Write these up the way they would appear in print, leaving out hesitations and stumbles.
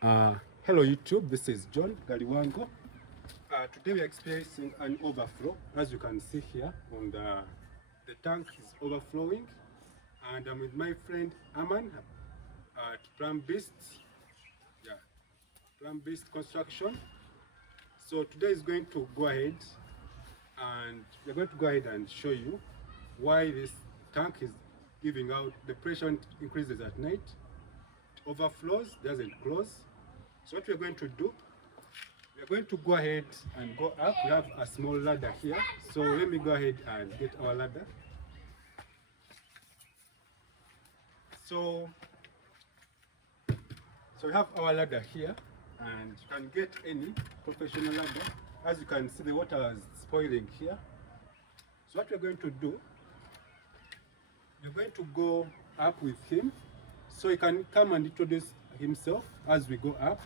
Hello YouTube, this is John Galiwango. Today we are experiencing an overflow. As you can see here, on the tank is overflowing, and I'm with my friend Aman at yeah, Plan Beast Construction. So today is going to go ahead, and we're going to go ahead and show you why this tank is giving out. The pressure increases at night, it overflows, doesn't close. So what we're going to do, we're going to go ahead and go up. We have a small ladder here. So let me go ahead and get our ladder. So we have our ladder here, and you can get any professional ladder. As you can see, the water is spoiling here. So what we're going to do, you're going to go up with him so he can come and introduce himself as we go up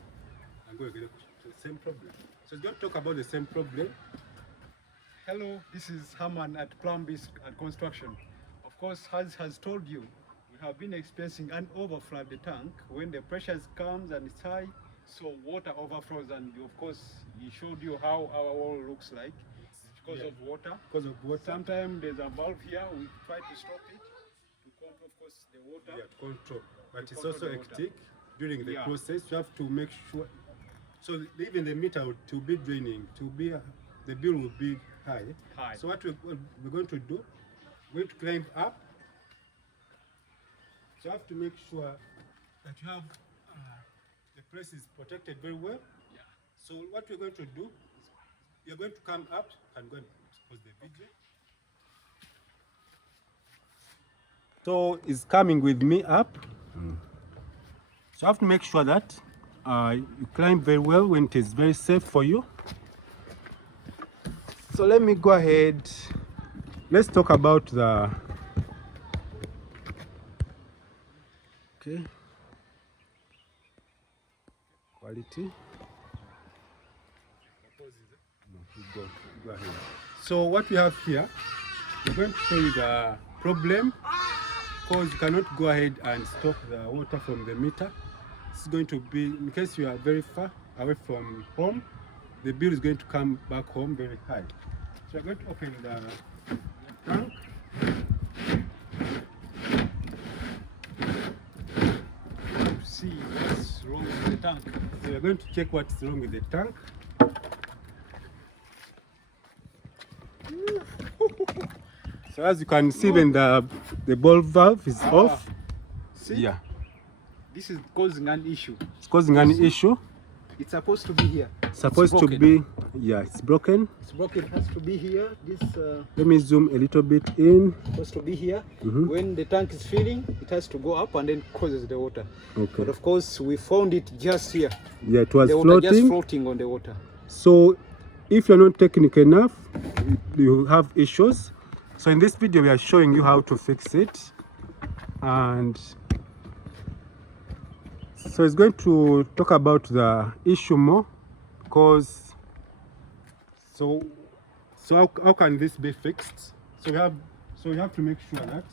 and go again to the same problem. So he's going to talk about the same problem. Hello, this is Herman at Beast Construction. Of course, as has told you, we have been experiencing an overflow of the tank when the pressure comes and it's high, so water overflows, and of course, he showed you how our wall looks like. It's because of water. Because of water. Sometimes there's a valve here, we try to stop it to control, of course, the water. Yeah, control. But it's also hectic during the process. You have to make sure. So even the meter to be draining, the bill will be high. So what we're going to do, we're going to climb up. So you have to make sure that you have the place is protected very well. Yeah. So what we're going to do, you're going to come up and go and pause the video. So it's coming with me up. So you have to make sure that you climb very well when it is very safe for you. So let me go ahead. Let's talk about the quality. No, go ahead. So what we have here, we're going to show you the problem, because you cannot go ahead and stop the water from the meter. It's going to be, in case you are very far away from home, the bill is going to come back home very high. So we're going to open the tank. To see what's wrong with the tank. So we're going to check what's wrong with the tank. So as you can see, when the ball valve is off. See? Yeah. This is causing an issue. It's causing an issue. It's supposed to be here. Supposed to be, yeah, it's broken. It's broken. It has to be here. This Let me zoom a little bit in. supposed to be here. When the tank is filling, it has to go up and then causes the water. Okay. But of course, we found it just here. Yeah, it was The water just floating. floating on the water. So if you're not technical enough, you have issues. So in this video, we are showing you how to fix it. And so it's going to talk about the issue more, because how can this be fixed? So you have to make sure that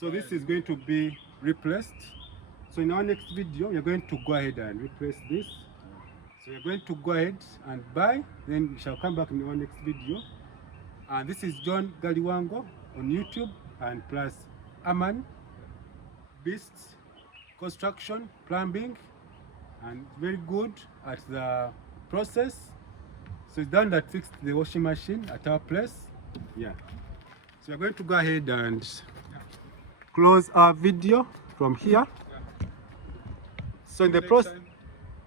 this is going to be replaced. So in our next video, we're going to go ahead and replace this. So we're going to go ahead and buy, then we shall come back in our next video. And this is John Galiwango on YouTube, and plus Aman Beast Construction Plumbing, and very good at the process. So it's done that fixed the washing machine at our place. Yeah. So we're going to go ahead and close our video from here. So in the process,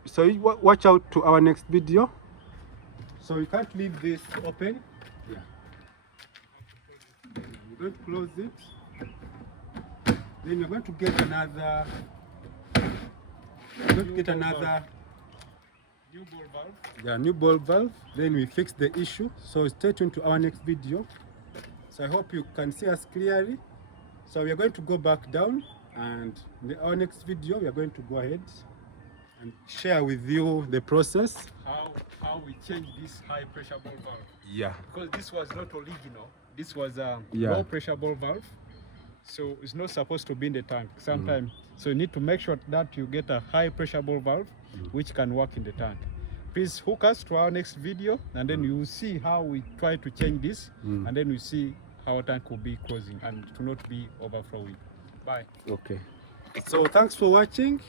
so you watch out to our next video. So you can't leave this open. Yeah. We're going to close it. Then you're going to get another. New ball valve. Yeah, new ball valve. Then we fix the issue. So stay tuned to our next video. So I hope you can see us clearly. So we are going to go back down, and in our next video we are going to go ahead and share with you the process. How we change this high pressure ball valve. Yeah. Because this was not original. This was a Yeah. low pressure ball valve. so it's not supposed to be in the tank sometimes. So you need to make sure that you get a high pressure ball valve which can work in the tank. Please hook us to our next video, and then you will see how we try to change this, and then we see how our tank will be closing and to not be overflowing. Bye. Okay. So thanks for watching.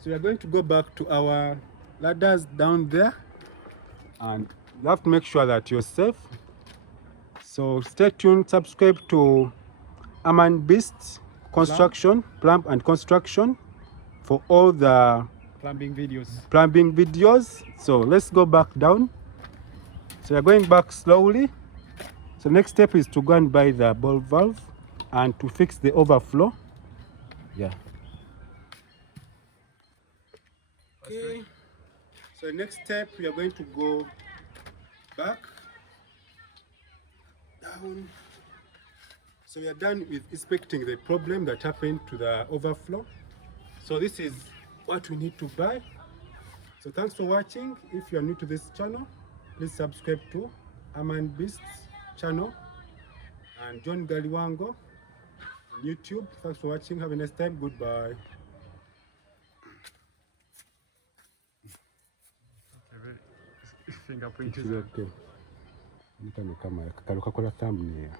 So we are going to go back to our ladders down there, and you have to make sure that you're safe. So stay tuned, subscribe to Beast Construction, Plumb and Construction for all the Plumbing videos. So let's go back down. So we're going back slowly. So next step is to go and buy the ball valve and to fix the overflow. Yeah. Okay. So next step, we are going to go back down. So we are done with inspecting the problem that happened to the overflow. So this is what we need to buy. So thanks for watching. If you are new to this channel, please subscribe to Beast's channel and join Galiwango on YouTube. Thanks for watching. Have a nice time. Goodbye. Fingerprint. Okay. Thumbnail.